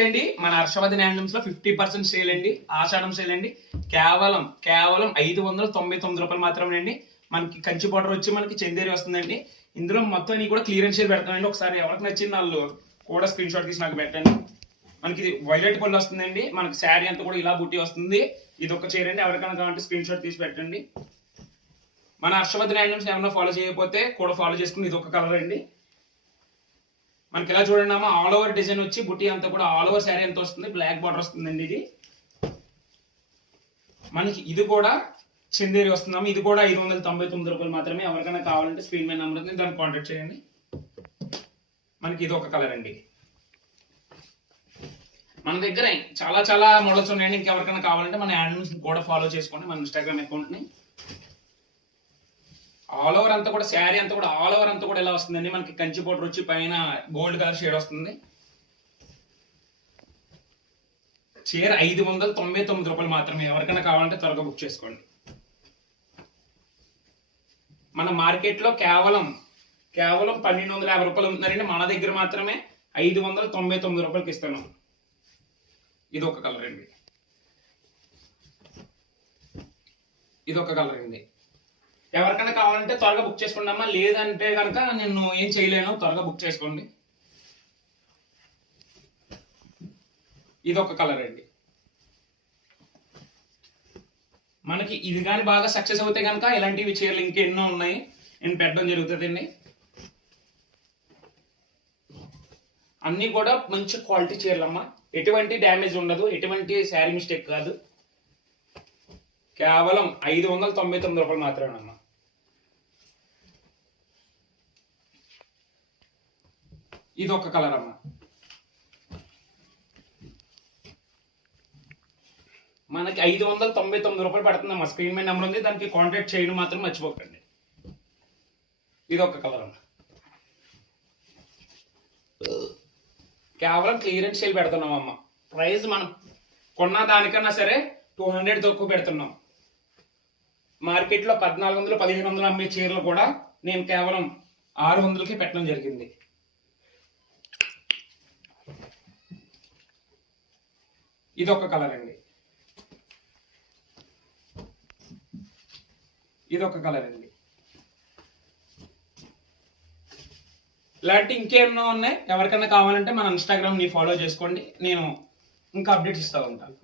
అండి మన హర్షవర్ధన్ హ్యాండ్లూమ్స్ లో 50% సేల్ అండి. ఆషాఢం సేల్ అండి. కేవలం 599 రూపాయలు మాత్రమే అండి. మనకి కంచి బార్డర్ వచ్చి మనకి చందేరి వస్తుందండి. ఇందులో మొత్తం నీ కూడా క్లియరెన్స్ సేల్ పెడతానండి. ఒకసారి ఎవరికి నచ్చింది వాళ్ళు కూడా స్క్రీన్ షాట్ తీసి నాకు పెట్టండి. మనకి వైలెట్ పళ్ళు వస్తుందండి. మనకి శారీ అంతా కూడా ఇలా బుట్టి వస్తుంది. ఇది ఒక చీర అండి. ఎవరికైనా కావాలంటే స్క్రీన్ షాట్ తీసి పెట్టండి. మన హర్షవర్ధన్ హ్యాండ్లూమ్స్ ఏమైనా ఫాలో చేయకపోతే కూడా ఫాలో చేసుకుని ఇది ఒక కలర్ అండి. మనకి ఇలా చూడండి అమ్మా, ఆల్ ఓవర్ డిజైన్ వచ్చి బుట్టి అంతా కూడా ఆల్ ఓవర్ శారీ ఎంత వస్తుంది, బ్లాక్ బార్డర్ వస్తుందండి. ఇది మనకి ఇది కూడా చందేరి వస్తుందమ్మా. ఇది కూడా 599 రూపాయలు మాత్రమే. ఎవరికైనా కావాలంటే స్క్రీన్ మీద నెంబర్ ఉంది, దాన్ని కాంటాక్ట్ చేయండి. మనకి ఇది ఒక కలర్ అండి. మన దగ్గర చాలా మోడల్స్ ఉన్నాయండి. ఇంకెవరికైనా కావాలంటే మన హ్యాండ్లూమ్స్ కూడా ఫాలో చేసుకోండి, మన ఇన్స్టాగ్రామ్ అకౌంట్ ని. ఆల్ ఓవర్ అంతా కూడా శారీ అంతా కూడా ఆల్ ఓవర్ అంతా కూడా ఎలా వస్తుందండి. మనకి కంచి బోర్డర్ వచ్చి పైన గోల్డ్ కలర్ షేడ్ వస్తుంది. చీర 599 రూపాయలు మాత్రమే. ఎవరికైనా కావాలంటే త్వరగా బుక్ చేసుకోండి. మన మార్కెట్ లో కేవలం 1250 రూపాయలు ఉంటున్నారండి. మన దగ్గర మాత్రమే 599 రూపాయలకి ఇస్తాను. ఇది ఒక కలర్ అండి. ఇది ఒక కలర్ అండి. ఎవరికైనా కావాలంటే త్వరగా బుక్ చేసుకోండి అమ్మా. లేదంటే కనుక నేను ఏం చేయలేను, త్వరగా బుక్ చేసుకోండి. ఇది ఒక కలర్ అండి. మనకి ఇది కానీ బాగా సక్సెస్ అవుతే కనుక ఇలాంటివి చీరలు ఇంకెన్నో ఉన్నాయి, నేను పెట్టడం జరుగుతుందండి. అన్నీ కూడా మంచి క్వాలిటీ చీరలు అమ్మా. ఎటువంటి డ్యామేజ్ ఉండదు, ఎటువంటి శారీ మిస్టేక్ కాదు. కేవలం 599 రూపాయలు మాత్రమేనమ్మా. ఇది ఒక కలర్ అమ్మా. మనకి 599 రూపాయలు పడుతుందమ్మా. స్క్రీన్ మీద నెంబర్ ఉంది, దానికి కాంటాక్ట్ చేయడం మాత్రం మర్చిపోకండి. ఇది ఒక కలర్ అమ్మా. కేవలం క్లియరెన్స్ సేల్ పెడుతున్నాం అమ్మా. ప్రైస్ మనం కొన్న దానికన్నా సరే 200 తక్కువ పెడుతున్నాం. మార్కెట్లో 1400 1500 అమ్మే చీరలు కూడా నేను కేవలం 600కి పెట్టడం జరిగింది. ఇది ఒక కలర్ అండి. ఇది ఒక కలర్ అండి. ఇలాంటి ఇంకేమన్నా ఉన్నాయి. ఎవరికైనా కావాలంటే మన ఇన్స్టాగ్రామ్ ని ఫాలో చేసుకోండి. నేను ఇంకా అప్డేట్స్ ఇస్తూ ఉంటాను.